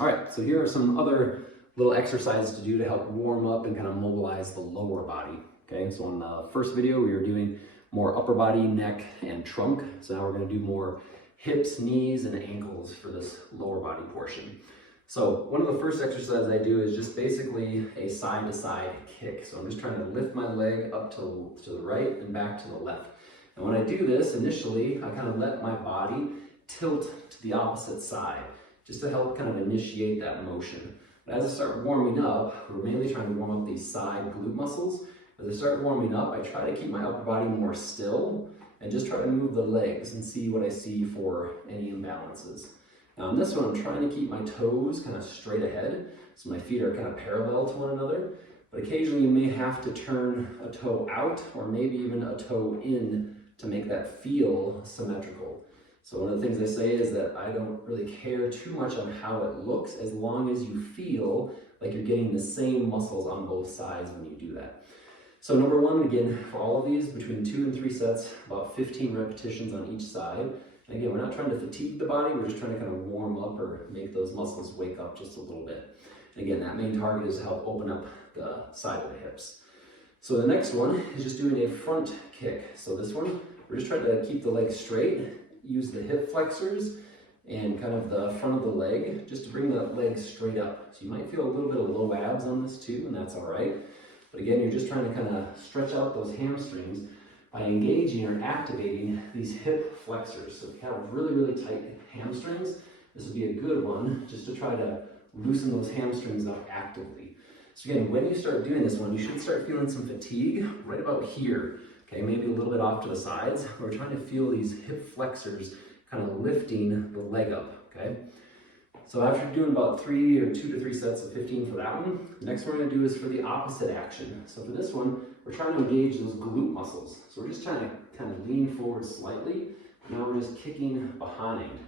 All right, so here are some other little exercises to do to help warm up and kind of mobilize the lower body. Okay, so in the first video, we were doing more upper body, neck, and trunk. So now we're gonna do more hips, knees, and ankles for this lower body portion. So one of the first exercises I do is just basically a side-to-side kick. So I'm just trying to lift my leg up to the right and back to the left. And when I do this, initially, I kind of let my body tilt to the opposite side, just to help kind of initiate that motion. But as I start warming up, we're mainly trying to warm up these side glute muscles. As I start warming up, I try to keep my upper body more still and just try to move the legs and see what I see for any imbalances. Now on this one, I'm trying to keep my toes kind of straight ahead, so my feet are kind of parallel to one another, but occasionally you may have to turn a toe out or maybe even a toe in to make that feel symmetrical. So one of the things I say is that I don't really care too much on how it looks as long as you feel like you're getting the same muscles on both sides when you do that. So number one, again, for all of these, between 2 and 3 sets, about 15 repetitions on each side. And again, we're not trying to fatigue the body, we're just trying to kind of warm up or make those muscles wake up just a little bit. And again, that main target is to help open up the side of the hips. So the next one is just doing a front kick. So this one, we're just trying to keep the legs straight, use the hip flexors and kind of the front of the leg just to bring the leg straight up. So you might feel a little bit of low abs on this too, and that's all right. But again, you're just trying to kind of stretch out those hamstrings by engaging or activating these hip flexors. So if you have really, really tight hamstrings, this would be a good one just to try to loosen those hamstrings up actively. So again, when you start doing this one, you should start feeling some fatigue right about here. Okay, maybe a little bit off to the sides. We're trying to feel these hip flexors kind of lifting the leg up, okay? So after doing about 2 to 3 sets of 15 for that one, the next one we're gonna do is for the opposite action. So for this one, we're trying to engage those glute muscles. So we're just trying to kind of lean forward slightly. Now we're just kicking behind.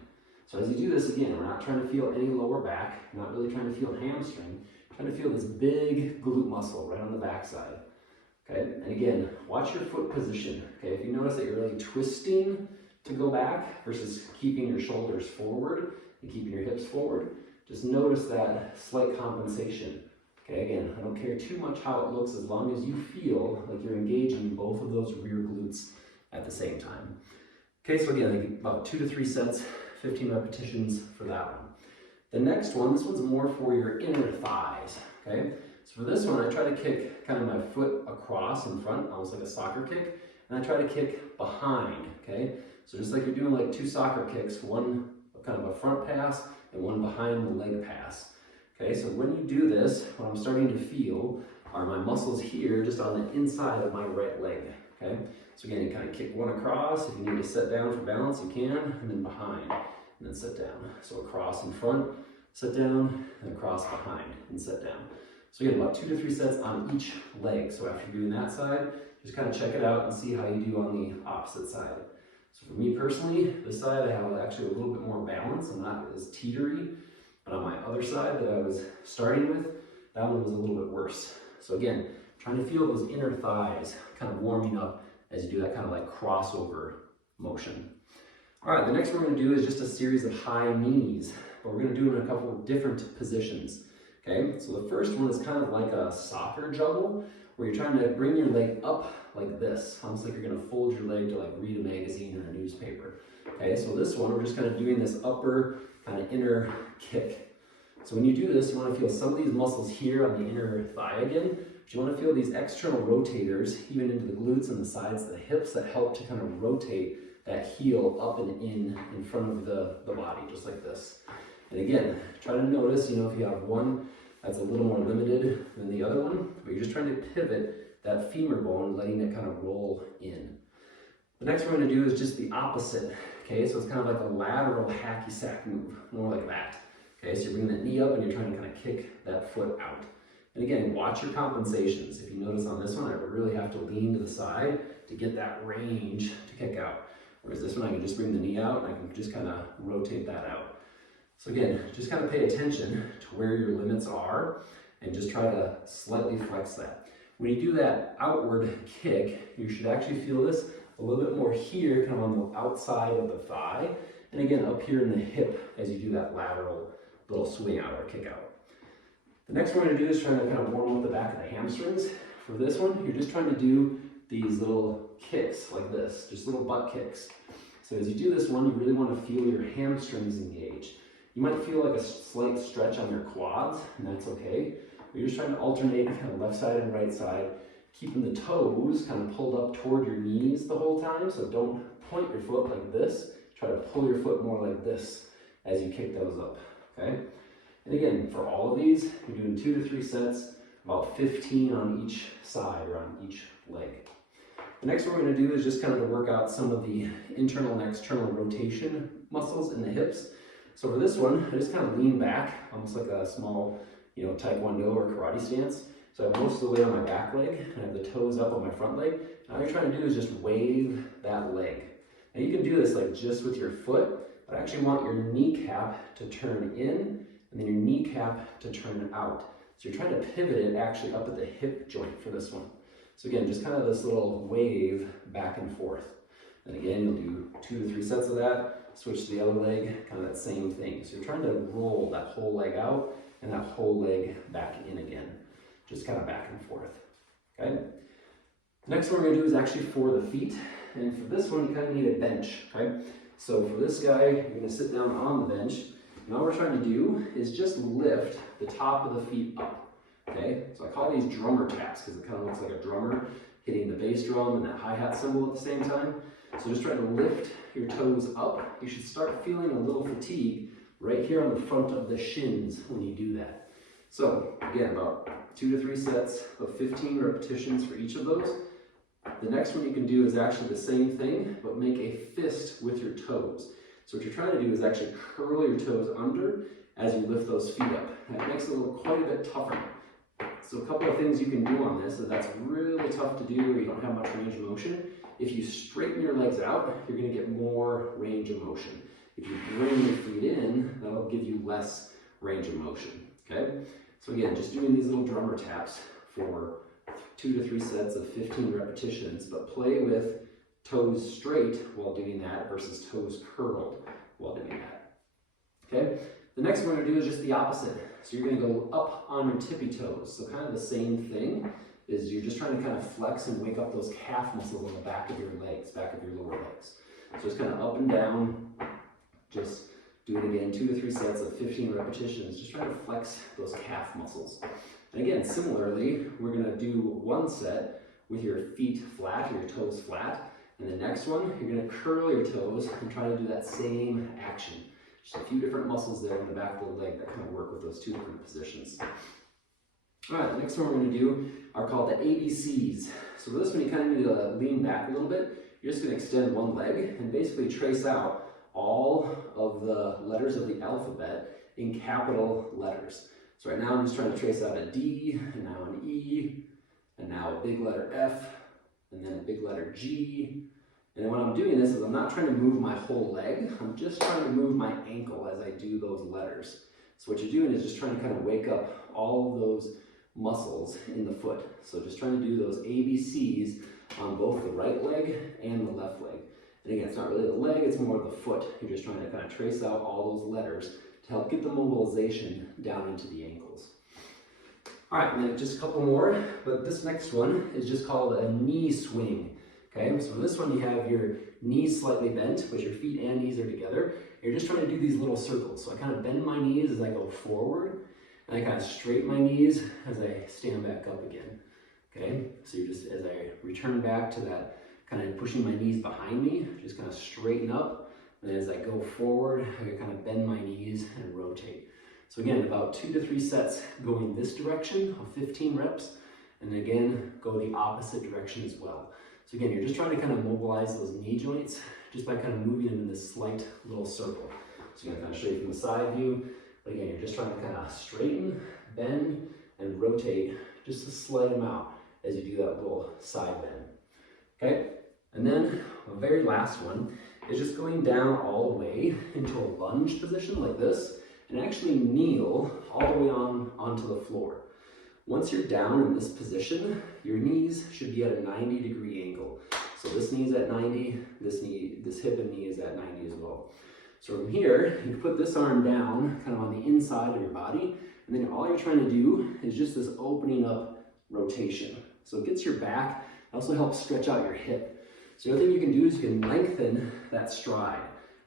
So as you do this, again, we're not trying to feel any lower back. We're not really trying to feel hamstring. We're trying to feel this big glute muscle right on the backside. Okay, and again, watch your foot position. Okay, if you notice that you're really twisting to go back versus keeping your shoulders forward and keeping your hips forward, just notice that slight compensation. Okay, again, I don't care too much how it looks as long as you feel like you're engaging both of those rear glutes at the same time. Okay, so again, about 2 to 3 sets, 15 repetitions for that one. The next one, this one's more for your inner thighs, okay? So for this one, I try to kick kind of my foot across in front, almost like a soccer kick, and I try to kick behind, okay? So just like you're doing like 2 soccer kicks, one kind of a front pass and one behind the leg pass. Okay, so when you do this, what I'm starting to feel are my muscles here just on the inside of my right leg, okay? So again, you kind of kick one across. If you need to sit down for balance, you can, and then behind, and then sit down. So across in front, sit down, and across behind, and sit down. So again, about 2 to 3 sets on each leg. So after doing that side, just kind of check it out and see how you do on the opposite side. So for me personally, this side I have actually a little bit more balance. I'm not as teetery, but on my other side that I was starting with, that one was a little bit worse. So again, trying to feel those inner thighs kind of warming up as you do that kind of like crossover motion. All right, the next one we're gonna do is just a series of high knees, but we're gonna do it in a couple of different positions. Okay, so the first one is kind of like a soccer juggle, where you're trying to bring your leg up like this, almost like you're gonna fold your leg to like read a magazine or a newspaper. Okay, so this one, we're just kind of doing this upper kind of inner kick. So when you do this, you wanna feel some of these muscles here on the inner thigh again, but you wanna feel these external rotators, even into the glutes and the sides of the hips that help to kind of rotate that heel up and in front of the body, just like this. And again, try to notice, you know, if you have one that's a little more limited than the other one, but you're just trying to pivot that femur bone, letting it kind of roll in. The next one we're gonna do is just the opposite, okay? So it's kind of like a lateral hacky sack move, more like that. Okay, so you're bringing that knee up and you're trying to kind of kick that foot out. And again, watch your compensations. If you notice on this one, I really have to lean to the side to get that range to kick out. Whereas this one, I can just bring the knee out and I can just kind of rotate that out. So again, just kind of pay attention to where your limits are and just try to slightly flex that. When you do that outward kick, you should actually feel this a little bit more here, kind of on the outside of the thigh, and again up here in the hip as you do that lateral little swing out or kick out. The next one we're gonna do is trying to kind of warm up the back of the hamstrings. For this one, you're just trying to do these little kicks like this, just little butt kicks. So as you do this one, you really want to feel your hamstrings engage. You might feel like a slight stretch on your quads, and that's okay. You're just trying to alternate kind of left side and right side, keeping the toes kind of pulled up toward your knees the whole time. So don't point your foot like this. Try to pull your foot more like this as you kick those up, okay? And again, for all of these, you're doing 2 to 3 sets, about 15 on each side or on each leg. The next one we're going to do is just kind of to work out some of the internal and external rotation muscles in the hips. So for this one, I just kind of lean back, almost like a small, taekwondo or karate stance. So I have most of the way on my back leg, and I have the toes up on my front leg. And all you're trying to do is just wave that leg. Now you can do this like just with your foot, but I actually want your kneecap to turn in, and then your kneecap to turn out. So you're trying to pivot it actually up at the hip joint for this one. So again, just kind of this little wave back and forth. And again, you'll do 2 to 3 sets of that, switch to the other leg, kind of that same thing. So you're trying to roll that whole leg out and that whole leg back in again, just kind of back and forth, okay? The next one we're gonna do is actually for the feet. And for this one, you kind of need a bench, okay? So for this guy, you're gonna sit down on the bench. And all we're trying to do is just lift the top of the feet up. Okay, so I call these drummer taps because it kind of looks like a drummer hitting the bass drum and that hi-hat cymbal at the same time. So just try to lift your toes up. You should start feeling a little fatigue right here on the front of the shins when you do that. So again, about 2 to 3 sets of 15 repetitions for each of those. The next one you can do is actually the same thing, but make a fist with your toes. So what you're trying to do is actually curl your toes under as you lift those feet up. And it makes it quite a bit tougher. So a couple of things you can do on this, that's really tough to do where you don't have much range of motion. If you straighten your legs out, you're going to get more range of motion. If you bring your feet in, that'll give you less range of motion, okay? So again, just doing these little drummer taps for 2 to 3 sets of 15 repetitions, but play with toes straight while doing that versus toes curled while doing that, okay? The next one we're going to do is just the opposite. So you're going to go up on your tippy toes. So kind of the same thing is you're just trying to kind of flex and wake up those calf muscles on the back of your legs, back of your lower legs. So just kind of up and down, just do it again, 2 to 3 sets of 15 repetitions. Just try to flex those calf muscles. And again, similarly, we're going to do 1 set with your feet flat, or your toes flat. And the next one, you're going to curl your toes and try to do that same action. Just a few different muscles there in the back of the leg that kind of work with those 2 different positions. All right, the next one we're going to do are called the ABCs. So for this one, you kind of need to lean back a little bit. You're just going to extend one leg and basically trace out all of the letters of the alphabet in capital letters. So right now I'm just trying to trace out a D, and now an E, and now a big letter F, and then a big letter G. And when I'm doing this is I'm not trying to move my whole leg, I'm just trying to move my ankle as I do those letters. So what you're doing is just trying to kind of wake up all of those muscles in the foot. So just trying to do those ABCs on both the right leg and the left leg. And again, it's not really the leg, it's more the foot. You're just trying to kind of trace out all those letters to help get the mobilization down into the ankles. All right, and then just a couple more, but this next one is just called a knee swing. Okay, so for this one you have your knees slightly bent, but your feet and knees are together. You're just trying to do these little circles. So I kind of bend my knees as I go forward, and I kind of straighten my knees as I stand back up again. Okay, so you're just, as I return back to that, kind of pushing my knees behind me, just kind of straighten up. And as I go forward, I kind of bend my knees and rotate. So again, about 2 to 3 sets going this direction of 15 reps, and again, go the opposite direction as well. So again, you're just trying to kind of mobilize those knee joints just by kind of moving them in this slight little circle. So you're going to kind of show you from the side view, but again, you're just trying to kind of straighten, bend, and rotate just a slight amount as you do that little side bend. Okay, and then the very last one is just going down all the way into a lunge position like this, and actually kneel all the way onto the floor. Once you're down in this position, your knees should be at a 90-degree angle. So this knee is at 90, this hip and knee is at 90 as well. So from here, you put this arm down, kind of on the inside of your body. And then all you're trying to do is just this opening up rotation. So it gets your back, it also helps stretch out your hip. So the other thing you can do is you can lengthen that stride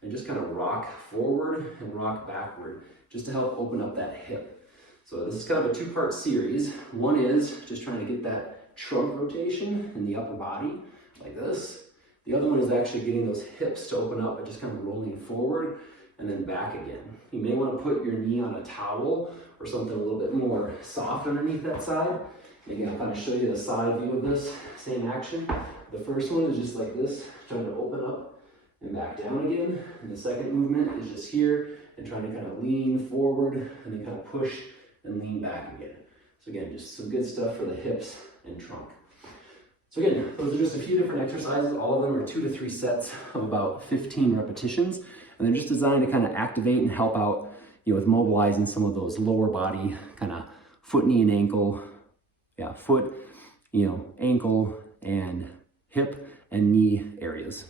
and just kind of rock forward and rock backward just to help open up that hip. So this is kind of a two-part series. One is just trying to get that trunk rotation in the upper body like this. The other one is actually getting those hips to open up and just kind of rolling forward and then back again. You may want to put your knee on a towel or something a little bit more soft underneath that side. Again, I'll kind of show you the side view of this same action. The first one is just like this, trying to open up and back down again. And the second movement is just here and trying to kind of lean forward and then kind of push and lean back again. So again, just some good stuff for the hips and trunk. So again, those are just a few different exercises. All of them are 2 to 3 sets of about 15 repetitions. And they're just designed to kind of activate and help out, with mobilizing some of those lower body kind of foot, knee, and ankle, foot, ankle, and hip and knee areas.